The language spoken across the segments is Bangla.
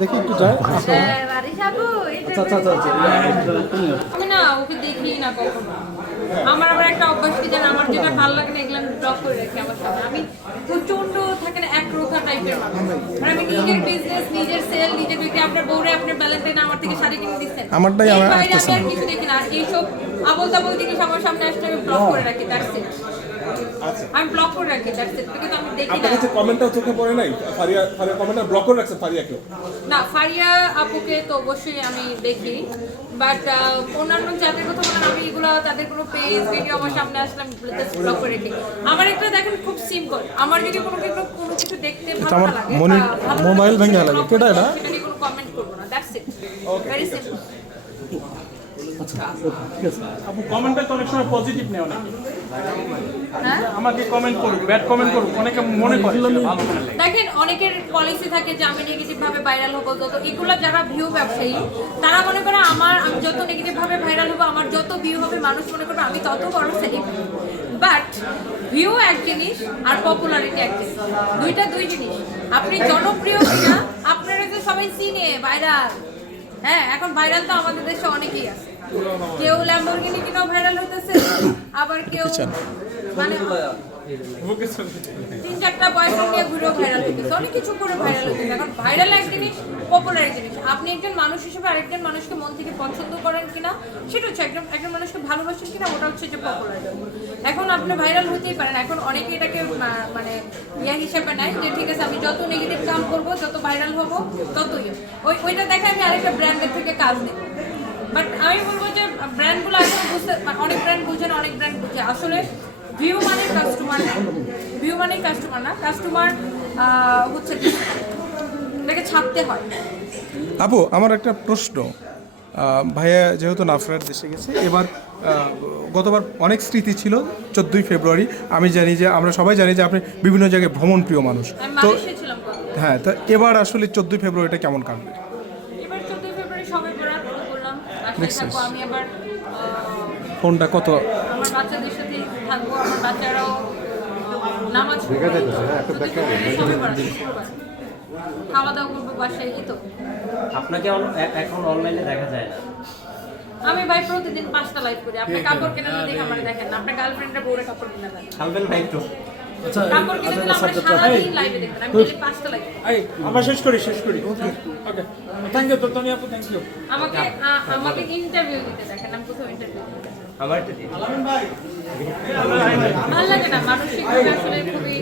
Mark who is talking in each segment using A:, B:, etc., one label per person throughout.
A: দেখি একটু যায়
B: হ্যাঁ,
A: আচ্ছা আচ্ছা আচ্ছা
B: আমি না ওকে দেখি না কখনো। আমার আবার একটা অভ্যাস কি জানেন আমার যেটা ভালো লাগে না এগুলো আমি ব্লক করে রাখি আমার সামনে। আমি প্রচণ্ড থাকে না একরোখা টাইপের মানুষ। মানে আমি নিজের বিজনেস নিজের সেল নিজের বিক্রি আপনার বউরে আপনার ব্যালেন্টাইন আমার থেকে শাড়ি কিনে দিচ্ছেন।
C: আমারটাই আমার
B: কিছু দেখি না। এইসব আবল তাবল জিনিস আমার সামনে আসলে আমি ব্লক করে রাখি দ্যাটস ইট আমি ব্লক করে রাখি দ্যাটস ইট আমি দেখি না।
D: আপনার কাছে চোখে পড়ে নাই? ফারিয়া ফারিয়া কমেন্টটা ব্লক করে রাখছে ফারিয়াকে
B: না ফারিয়া আপুকে তো অবশ্যই আমি দেখি। বাট অন্যান্য যাদের কথা বলেন আমি এগুলো তাদের কোনো পেজ ভিডিও আমার সামনে আসলে আমি ব্লক করে রেখি আমার একটা দেখেন খুব সিম্পল আমার যদি কোনো কিছু কোনো কিছু দেখতে ভালো লাগে
C: মোবাইল ভেঙে লাগে। কেটা এটা?
B: কোনো কমেন্ট করব না। দ্যাটস ইট ভেরি সিম্পল
A: ঠিক আছে
E: আপু কমেন্টটা তো অনেক সময় পজিটিভ নেই অনেকে।
B: হ্যাঁ?
E: আমাকে কমেন্ট করুক ব্যাড কমেন্ট করুক অনেকে মনে করে। ভালো
B: দেখেন অনেকের পলিসি থাকে যে আমি নেগেটিভ ভাবে ভাইরাল হব যত এগুলো যারা ভিউ ব্যবসায়ী তারা মনে করে আমার আমি যত নেগেটিভ ভাবে ভাইরাল হব আমার যত ভিউ হবে মানুষ মনে করবে আমি তত বড় সেলিব্রিটি বাট ভিউ এক জিনিস আর পপুলারিটি এক জিনিস। দুইটা দুই জিনিস। আপনি জনপ্রিয় কিনা আপনারা তো সবাই চিনে ভাইরাল হ্যাঁ এখন ভাইরাল তো আমাদের দেশে অনেকেই আছে। কেউ ল্যাম্বরগিনি কিনেও ভাইরাল হইতেছে আবার কেউ মানে তিন চারটা বয়ফ্রেন্ড নিয়ে ঘুরেও ভাইরাল হইতেছে অনেক কিছু করে ভাইরাল হইতেছে। এখন ভাইরাল এক জিনিস পপুলার এক জিনিস। আপনি একজন মানুষ হিসেবে আরেকজন মানুষকে মন থেকে পছন্দ করেন কিনা সেটা হচ্ছে একজন একজন মানুষকে ভালোবাসেন কিনা ওটা হচ্ছে যে পপুলার এখন আপনি ভাইরাল হতেই পারেন। এখন অনেকে এটাকে মানে ইয়া হিসেবে নেয় যে ঠিক আছে আমি যত নেগেটিভ কাম করব যত ভাইরাল হব ততই। ওই ওইটা দেখে আমি আরেকটা ব্র্যান্ডের থেকে কাজ নেব বাট আমি বলব যে ব্র্যান্ডগুলো এখন বুঝতে মানে অনেক ব্র্যান্ড বুঝেন অনেক ব্র্যান্ড বুঝে। আসলে ভিউ মানে কাস্টমার ভিউ মানে কাস্টমার না। কাস্টমার হচ্ছে হয়।
C: আপু আমার একটা প্রশ্ন। ভাইয়া যেহেতু নাফরার দেশে গেছে এবার গতবার অনেক স্মৃতি ছিল চোদ্দোই ফেব্রুয়ারি। আমি জানি যে আমরা সবাই জানি যে আপনি বিভিন্ন জায়গায় ভ্রমণ প্রিয় মানুষ তো? হ্যাঁ তো এবার আসলে চোদ্দোই ফেব্রুয়ারিটা কেমন কাটবে
B: এবার চোদ্দই ফেব্রুয়ারি সবে বরাত থাকব আমি আবার
C: ফোনটা কত?
B: আমার বাচ্চাদের সাথে থাকব আমার বাচ্চারাও নামাজ পড়বে। শুক্রবার। খাওয়া দাওয়া করব বাসায় এই তো।
F: আপনাকে এখন অনলাইনে দেখা যায় না।
B: আমি ভাই প্রতিদিন পাঁচটা লাইভ করি। আপনি কাপড় কেনার দেখে আমার দেখেন না। আপনার গার্লফ্রেন্ডের বউরে কাপড় কিনা দেন
F: ভাই তো।
A: আচ্ছা
B: কাপড় আমরা সারাদিন লাইভে দেখবেন আমি ডেলি পাঁচটা লাইভ
E: আমরা শেষ করি শেষ করি। ওকে থ্যাংক ইউ আপু থ্যাংক ইউ
B: আমাকে আমাকে ইন্টারভিউ দিতে দেখেন আমি কোথাও ইন্টারভিউ
F: আমার একটা দিন।
B: ভালো লাগে না মানসিক আসলে খুবই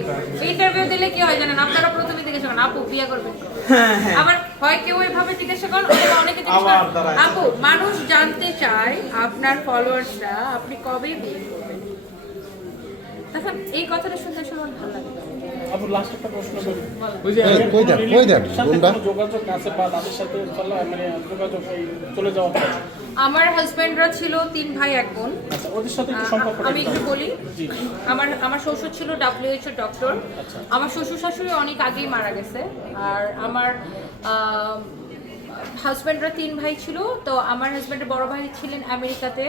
B: ইন্টারভিউ দিলে কি হয় জানেন আপনারা প্রথমে জিজ্ঞাসা করেন আপু বিয়ে করবেন আবার হয় কেউ এভাবে জিজ্ঞাসা করেন অথবা অনেকে জিজ্ঞাসা করেন, আপু মানুষ জানতে চায় আপনার ফলোয়ার্সরা আপনি কবে বিয়ে করবেন? তখন এই কথাটা শুনতে আসলে আমার ভালো লাগে।
E: লাস্ট একটা প্রশ্ন করি। ওই যে
A: এই, কই দেন, কই দেন,
E: সাথে
A: বোনটা?
E: কোনো যোগাযোগ আছে বা তাদের সাথে মানে যোগাযোগ চলে যাওয়া
B: আমার হাজব্যান্ডরা ছিল তিন ভাই এক বোন।
E: আচ্ছা ওদের সাথে সম্পর্ক
B: আমি একটু বলি। আমার আমার শ্বশুর ছিল ডাব্লিউএইচও ডক্টর আমার শ্বশুর শাশুড়ি অনেক আগেই মারা গেছে। আর আমার হাজব্যান্ডরা তিন ভাই ছিল, তো আমার হাজব্যান্ডের বড় ভাই ছিলেন আমেরিকাতে,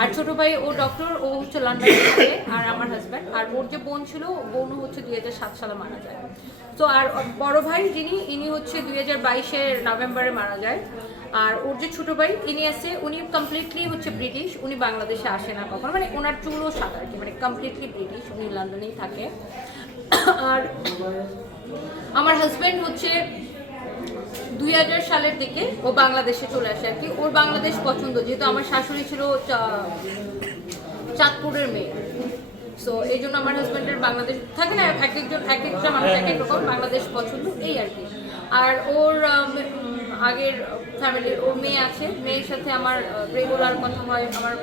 B: আর ছোট ভাই ও ডক্টর ও হচ্ছে লন্ডনে থাকে, আর আমার হাজব্যান্ড আর ওর যে বোন ছিল বোনও হচ্ছে দুই হাজার সাত সালে মারা যায়। তো আর বড় ভাই যিনি, ইনি হচ্ছে দুই হাজার বাইশের নভেম্বরে মারা যায়। আর ওর যে ছোট ভাই, ইনি আছে, উনি কমপ্লিটলি হচ্ছে ব্রিটিশ, উনি বাংলাদেশে আসে না কখনো। মানে ওনার চুলও সাদা আর কি মানে কমপ্লিটলি ব্রিটিশ, উনি লন্ডনেই থাকে। আর আমার হাজব্যান্ড হচ্ছে দুই হাজার সালের দিকে ও বাংলাদেশে চলে আসে আর কি। ওর বাংলাদেশ পছন্দ, যেহেতু আমার শাশুড়ি ছিল চাঁদপুরের মেয়ে। সো এই জন্য আমার হাজব্যান্ডের বাংলাদেশ, থাকে না, এক একজন, এক একটা মানুষ, এক এক রকম বাংলাদেশ পছন্দ, এই আর কি। আর ওর আগের ফ্যামিলির ওর মেয়ে আছে, মেয়ের সাথে আমার রেগুলার কথা হয়, আমার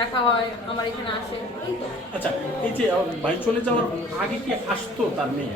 B: দেখা হয়, আমার এখানে আসে
E: আচ্ছা এই যে ভাই চলে যাওয়ার আগে কি আসতো তার মেয়ে?